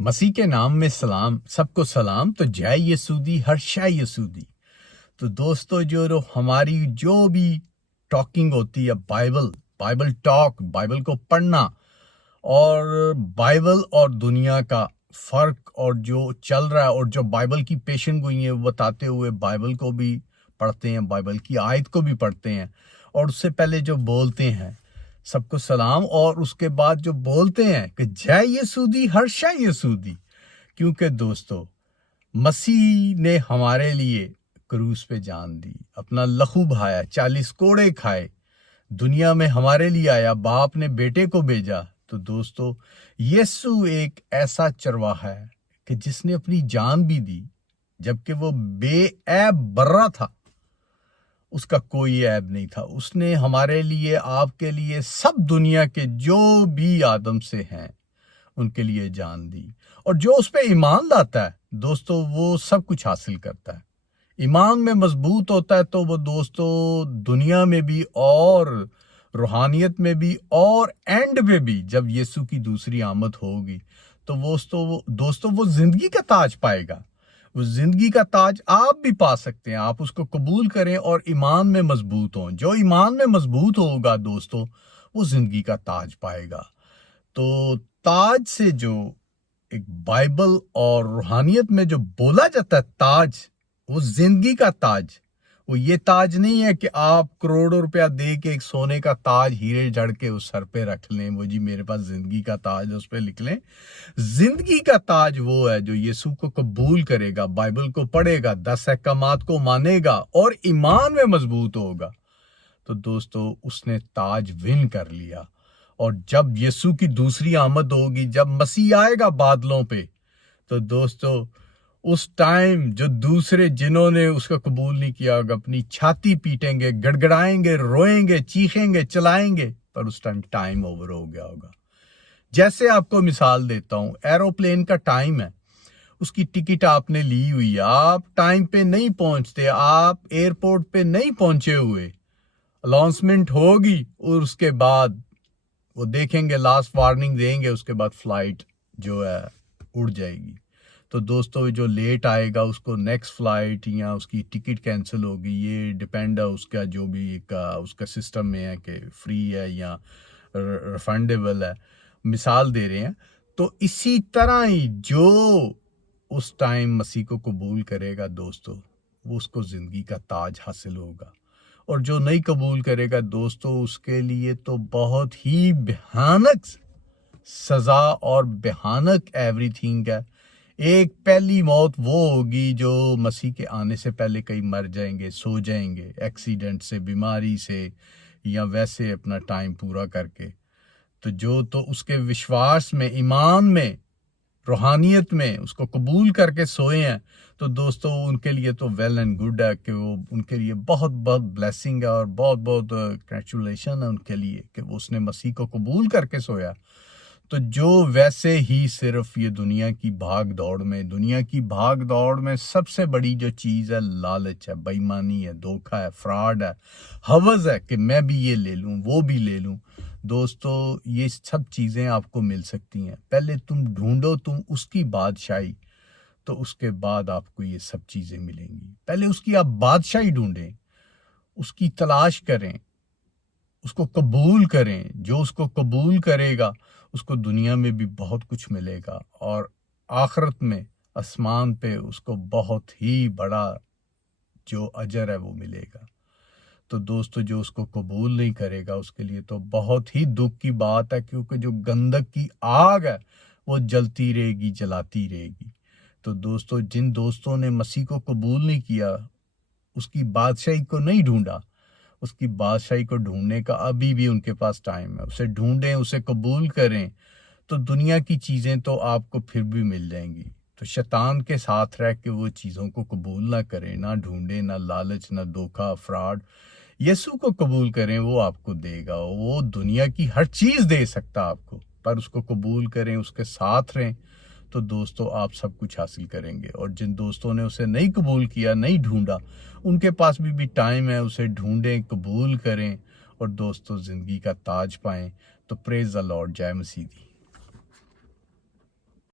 मसीह के नाम में सलाम, सबको सलाम। तो जय यसूदी, हर शय यसूदी। तो दोस्तों जो हमारी जो भी टॉकिंग होती है, बाइबल टॉक, बाइबल को पढ़ना और बाइबल और दुनिया का फर्क और जो चल रहा है और जो बाइबल की पेशन गोई है वो बताते हुए बाइबल को भी पढ़ते हैं, बाइबल की आयत को भी पढ़ते हैं और उससे पहले जो बोलते हैं सबको सलाम, और उसके बाद जो बोलते हैं कि जय यसूदी, हर शय यसूदी। क्योंकि दोस्तों मसीह ने हमारे लिए क्रूस पे जान दी, अपना लहू बहाया, 40 कोड़े खाए, दुनिया में हमारे लिए आया, बाप ने बेटे को भेजा। तो दोस्तों यीशु एक ऐसा चरवाहा है कि जिसने अपनी जान भी दी जबकि वो बेऐब बर्रा था, उसका कोई ऐब नहीं था। उसने हमारे लिए, आपके लिए, सब दुनिया के जो भी आदम से हैं उनके लिए जान दी। और जो उस पे ईमान लाता है दोस्तों वो सब कुछ हासिल करता है। ईमान में मजबूत होता है तो वो दोस्तों दुनिया में भी और रूहानियत में भी और एंड में भी जब यीशु की दूसरी आमद होगी तो दोस्तों वो जिंदगी का ताज पाएगा। उस जिंदगी का ताज आप भी पा सकते हैं, आप उसको कबूल करें और ईमान में मजबूत हों। जो ईमान में मजबूत होगा दोस्तों वो जिंदगी का ताज पाएगा। तो ताज से जो एक बाइबल और रूहानियत में जो बोला जाता है ताज, वो जिंदगी का ताज। वो ये ताज नहीं है कि आप करोड़ों रुपया दे के एक सोने का ताज हीरे जड़ के उस सर पे रख लें, वो जी मेरे पास जिंदगी का ताज, उस पे लिख लें। जिंदगी का ताज वो है जो यीशु को कबूल करेगा, बाइबल को पढ़ेगा, 10 अहकामात को मानेगा और ईमान में मजबूत होगा। तो दोस्तों उसने ताज विन कर लिया। और जब यीशु की दूसरी आमद होगी, जब मसीह आएगा बादलों पे, तो दोस्तों उस टाइम जो दूसरे जिन्होंने उसका कबूल नहीं किया होगा अपनी छाती पीटेंगे, गड़गड़ाएंगे, रोएंगे, चीखेंगे, चलाएंगे, पर उस टाइम ओवर हो गया होगा। जैसे आपको मिसाल देता हूं, एरोप्लेन का टाइम है, उसकी टिकट आपने ली हुई है, आप टाइम पे नहीं पहुंचते, आप एयरपोर्ट पे नहीं पहुंचे हुए, अनाउंसमेंट होगी और उसके बाद वो देखेंगे, लास्ट वार्निंग देंगे, उसके बाद फ्लाइट जो है उड़ जाएगी। तो दोस्तों जो लेट आएगा उसको नेक्स्ट फ्लाइट या उसकी टिकट कैंसिल होगी। ये डिपेंड है उसका जो भी उसका सिस्टम में है कि फ्री है या रिफंडेबल है, मिसाल दे रहे हैं। तो इसी तरह ही जो उस टाइम मसीह को कबूल करेगा दोस्तों वो उसको जिंदगी का ताज हासिल होगा, और जो नहीं कबूल करेगा दोस्तों उसके लिए तो बहुत ही भयानक सजा और भयानक एवरीथिंग है। एक पहली मौत वो होगी जो मसीह के आने से पहले कई मर जाएंगे, सो जाएंगे एक्सीडेंट से, बीमारी से, या वैसे अपना टाइम पूरा करके। तो जो तो उसके विश्वास में, ईमान में, रूहानियत में उसको कबूल करके सोए हैं, तो दोस्तों उनके लिए तो वेल एंड गुड है कि वो, उनके लिए बहुत बहुत ब्लेसिंग है और बहुत बहुत कंग्रेचुलेशन है उनके लिए कि वो उसने मसीह को कबूल करके सोया। तो जो वैसे ही सिर्फ ये दुनिया की भाग दौड़ में सबसे बड़ी जो चीज़ है लालच है, बेईमानी है, धोखा है, फ्रॉड है, हवस है कि मैं भी ये ले लूं, वो भी ले लूं। दोस्तों ये सब चीज़ें आपको मिल सकती हैं, पहले तुम ढूंढो तुम उसकी बादशाही, तो उसके बाद आपको ये सब चीज़ें मिलेंगी। पहले उसकी आप बादशाही ढूंढें, उसकी तलाश करें, उसको कबूल करें। जो उसको कबूल करेगा उसको दुनिया में भी बहुत कुछ मिलेगा और आखिरत में आसमान पे उसको बहुत ही बड़ा जो अजर है वो मिलेगा। तो दोस्तों जो उसको कबूल नहीं करेगा उसके लिए तो बहुत ही दुख की बात है, क्योंकि जो गंधक की आग है वो जलती रहेगी, जलाती रहेगी। तो दोस्तों जिन दोस्तों ने मसीह को कबूल नहीं किया, उसकी बादशाही को नहीं ढूंढा, उसकी बादशाही को ढूंढने का अभी भी उनके पास टाइम है। उसे ढूंढें, उसे कबूल करें, तो दुनिया की चीज़ें तो आपको फिर भी मिल जाएंगी। तो शैतान के साथ रह के वो चीज़ों को कबूल ना करें, ना ढूंढें, ना लालच, ना धोखा, फ्रॉड। यीशु को कबूल करें, वो आपको देगा, वो दुनिया की हर चीज़ दे सकता आपको, पर उसको कबूल करें, उसके साथ रहें, तो दोस्तों आप सब कुछ हासिल करेंगे। और जिन दोस्तों ने उसे नहीं कबूल किया, नहीं ढूंढा, उनके पास भी टाइम है, उसे ढूंढें, कबूल करें और दोस्तों ज़िंदगी का ताज पाएं। तो प्रेज द लॉर्ड, जय मसीह दी।